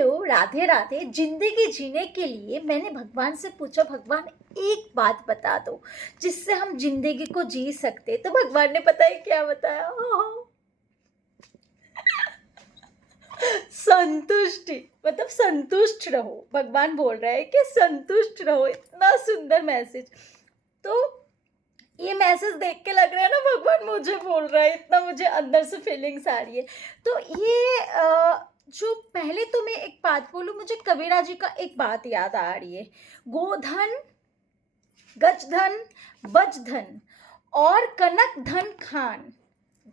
Hello, Radhe Radhe. जिंदगी जीने के लिए मैंने भगवान से पूछा, भगवान एक बात बता दो जिससे हम जिंदगी को जी सकते। तो भगवान ने पता है क्या बताया? संतुष्टि। मतलब संतुष्ट रहो। भगवान बोल रहा है कि संतुष्ट रहो। इतना सुंदर मैसेज। तो ये मैसेज देख के लग रहा है ना भगवान मुझे बोल रहा है, इतना मुझे अंदर से फीलिंग्स आ रही है। तो ये जो पहले तो मैं एक बात बोलूं, मुझे कबीरा जी का एक बात याद आ रही है। गोधन, गजधन, बजधन और कनक धन खान।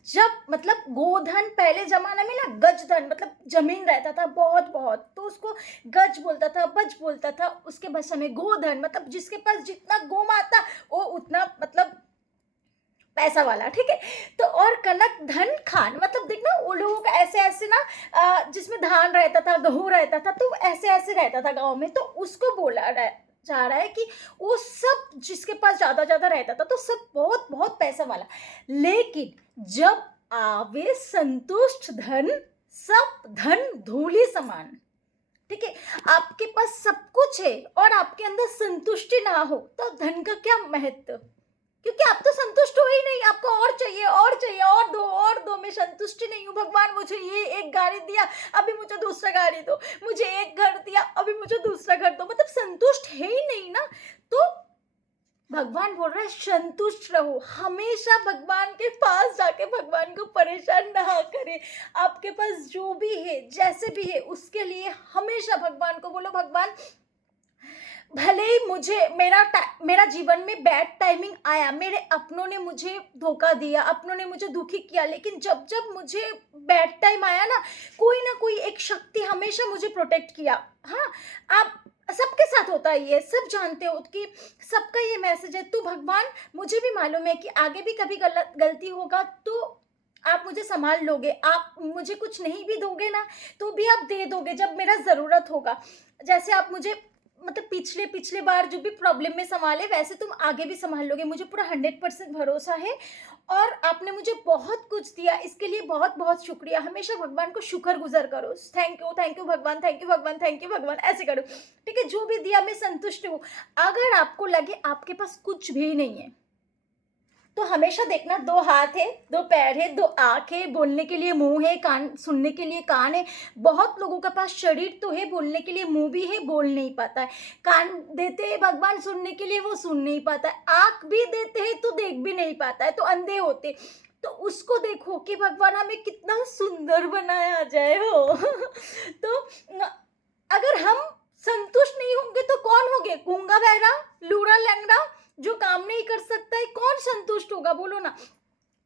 जब मतलब गोधन पहले जमाने में ना, गजधन मतलब जमीन रहता था बहुत बहुत, तो उसको गज बोलता था, बज बोलता था। उसके बाद समय गोधन मतलब जिसके पास जितना गोमाता वो उतना मतलब पैसा वाला, ठीक है। तो और कनक धन खान मतलब देखना वो लोगों का ऐसे ऐसे ना, जिसमें धान रहता था, गेहूं रहता था, तो ऐसे ऐसे रहता था गांव में। तो उसको बोला जा रहा है कि वो सब जिसके पास ज्यादा ज्यादा रहता था तो सब बहुत बहुत पैसा वाला। लेकिन जब आवे संतुष्ट धन, सब धन धूलि समान। ठीक है। आपके पास सब कुछ है और आपके अंदर संतुष्टि ना हो तो धन का क्या महत्व? क्योंकि आप तो संतुष्ट हो ही नहीं, आपको और चाहिए और चाहिए, और दो। मैं संतुष्टि नहीं हूँ भगवान, मुझे ये एक गाड़ी दिया, अभी मुझे दूसरा गाड़ी दो। मुझे एक घर दिया, अभी मुझे दूसरा घर दो। मतलब संतुष्ट है ही नहीं ना। तो भगवान बोल रहा है संतुष्ट रहो। हमेशा भगवान के पास जाके भगवान को परेशान ना करें। आपके पास जो भी है, जैसे भी है, उसके लिए हमेशा भगवान को बोलो, भगवान भले ही मुझे मेरा जीवन में बैड टाइमिंग आया, मेरे अपनों ने मुझे धोखा दिया, अपनों ने मुझे दुखी किया, लेकिन जब जब मुझे बैड टाइम आया ना कोई एक शक्ति हमेशा मुझे प्रोटेक्ट किया। हाँ, आप सबके साथ होता है, ये सब जानते हो कि सबका ये मैसेज है। तो भगवान, मुझे भी मालूम है कि आगे भी कभी गलती होगा तो आप मुझे संभाल लोगे। आप मुझे कुछ नहीं भी दोगे ना तो भी आप दे दोगे जब मेरा जरूरत होगा। जैसे आप मुझे मतलब पिछले पिछले बार जो भी प्रॉब्लम में संभाले, वैसे तुम आगे भी संभाल लोगे। मुझे पूरा 100% भरोसा है। और आपने मुझे बहुत कुछ दिया, इसके लिए बहुत बहुत शुक्रिया। हमेशा भगवान को शुक्र गुजार करो। थैंक यू भगवान, थैंक यू भगवान, थैंक यू भगवान, ऐसे करो। ठीक है, जो भी दिया मैं संतुष्ट हूँ। अगर आपको लगे आपके पास कुछ भी नहीं है तो हमेशा देखना, दो हाथ है, दो पैर है, दो आंख है, बोलने के लिए मुंह है, कान सुनने के लिए कान है। बहुत लोगों के पास शरीर तो है, बोलने के लिए मुंह भी है, बोल नहीं पाता है। कान देते हैं भगवान सुनने के लिए, वो सुन नहीं पाता है। आंख भी देते हैं तो देख भी नहीं पाता है, तो अंधे होते। तो उसको देखो कि भगवान हमें कितना सुंदर बनाया जाए हो। तो अगर हम संतुष्ट नहीं होंगे तो कौन होंगे? गूंगा बहरा, लूड़ा लंगड़ा, जो काम नहीं कर सकता है, कौन संतुष्ट होगा बोलो ना।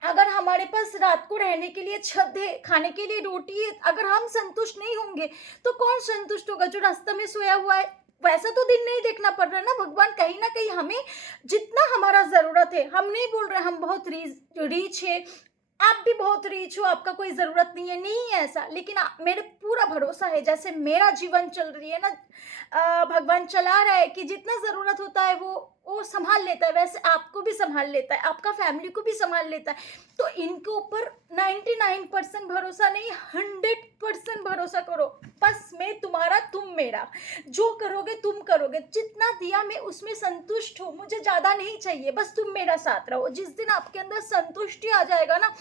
अगर हमारे पास रात को रहने के लिए छत है, खाने के लिए रोटी है, अगर हम संतुष्ट नहीं होंगे तो कौन संतुष्ट होगा? जो रास्ते में सोया हुआ है, वैसा तो दिन नहीं देखना पड़ रहा ना। भगवान कहीं ना कहीं हमें जितना हमारा जरूरत है, हम नहीं बोल रहे हम बहुत रीच है, आप भी बहुत रीच हो, आपका कोई जरूरत नहीं है, नहीं है ऐसा। लेकिन मेरे पूरा भरोसा है, जैसे मेरा जीवन चल रही है ना, भगवान चला रहा है कि जितना जरूरत होता है वो संभाल लेता है, वैसे आपको भी संभाल लेता है, आपका फैमिली को भी संभाल लेता है। तो इनके ऊपर 99% भरोसा नहीं, 100% भरोसा करो। बस मैं तुम्हारा, तुम मेरा, जो करोगे तुम करोगे। जितना दिया मैं उसमें संतुष्ट हूँ, मुझे ज्यादा नहीं चाहिए, बस तुम मेरा साथ रहो। जिस दिन आपके अंदर संतुष्टि आ जाएगा ना,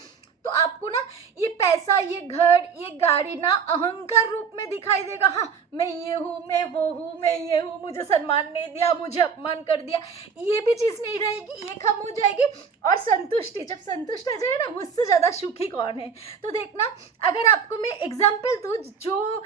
तो आपको ना ये पैसा, ये घर, ये गाड़ी ना अहंकार रूप में दिखाई देगा। हाँ, मैं ये हूँ, मैं वो हूँ, मैं ये हूँ, मुझे सम्मान नहीं दिया, मुझे अपमान कर दिया, ये भी चीज नहीं रहेगी, ये कम हो जाएगी। और संतुष्टि, जब संतुष्ट आ जाए ना, मुझसे ज्यादा सुखी कौन है? तो देखना, अगर आपको मैं एग्जाम्पल दूं, जो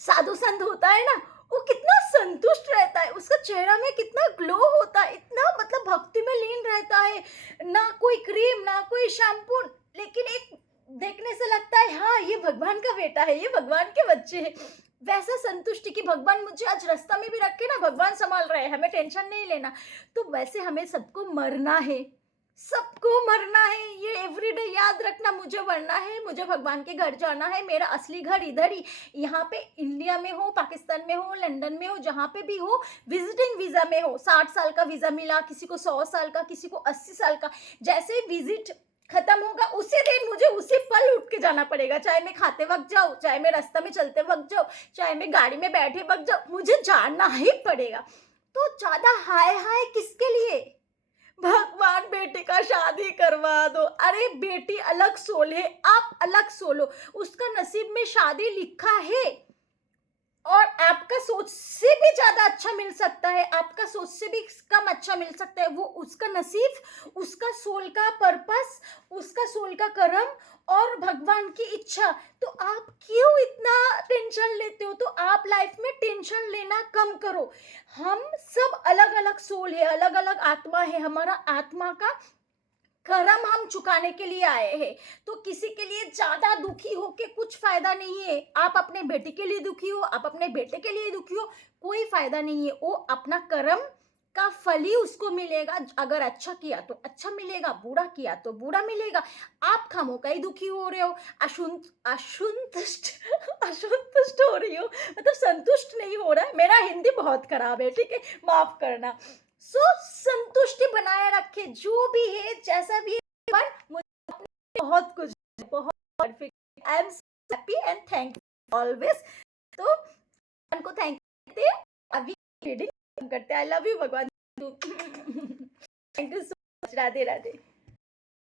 साधु संत होता है ना, वो कितना संतुष्ट रहता है, उसका चेहरा में कितना ग्लो होता है, इतना मतलब भक्ति में लीन रहता है। ना कोई क्रीम, ना कोई शैम्पू, लेकिन एक देखने से लगता है हाँ ये भगवान का बेटा है, ये भगवान के बच्चे हैं। वैसा संतुष्टि कि भगवान मुझे आज रास्ता में भी रख के ना, भगवान संभाल रहे हैं, हमें टेंशन नहीं लेना। तो वैसे हमें सबको मरना है, सबको मरना है, ये एवरीडे याद रखना। मुझे मरना है, मुझे भगवान के घर जाना है, मेरा असली घर इधर ही, यहाँ पे इंडिया में हो, पाकिस्तान में हो, लंदन में हो, जहाँ पे भी हो, विजिटिंग वीजा में हो। 60 साल का वीजा मिला, किसी को 100 साल का, किसी को 80 साल का। जैसे विजिट खत्म होगा उसी दिन, मुझे उसी पल उठ के जाना पड़ेगा, चाहे मैं खाते वक्त जाऊं, चाहे मैं रास्ते में चलते वक्त जाऊं, चाहे मैं गाड़ी में बैठे वक्त जाऊं, मुझे जाना ही पड़ेगा। तो ज्यादा हाय हाय किसके लिए? भगवान बेटी का शादी करवा दो। अरे बेटी अलग सोल है, आप अलग सोल हो, उसका नसीब में शादी लिखा है, और आपका सोच से भी ज्यादा अच्छा मिल सकता है, आपका सोच से भी कम अच्छा मिल सकता है। वो उसका नसीब, उसका सोल का पर्पस, उसका सोल का कर्म और भगवान की इच्छा। तो आप क्यों इतना टेंशन लेते हो? तो आप लाइफ में टेंशन लेना कम करो। हम सब अलग अलग सोल है, अलग अलग आत्मा है, हमारा आत्मा का कर्म हम चुकाने के लिए आए हैं। तो किसी के लिए ज्यादा दुखी हो के कुछ फायदा नहीं है। आप अपने बेटे के लिए दुखी हो, आप अपने बेटे के लिए दुखी हो, कोई फायदा नहीं है। वो अपना कर्म का फल ही उसको मिलेगा। अगर अच्छा किया तो अच्छा मिलेगा, बुरा किया तो बुरा मिलेगा। आप खामोका ही दुखी हो रहे हो, असंतुष्ट असंतुष्ट हो रही हो, मतलब संतुष्ट नहीं हो रहा है। मेरा हिंदी बहुत खराब है, ठीक है, माफ करना। सो संतुष्टि बनाए रखे, जो भी है जैसा भी है, पर मुझे बहुत कुछ, बहुत perfect, I am happy and thank always. तो भगवान को थैंक करते हैं, अभी रीडिंग करते हैं। आई लव यू भगवान। Thank you so much. Radhe Radhe.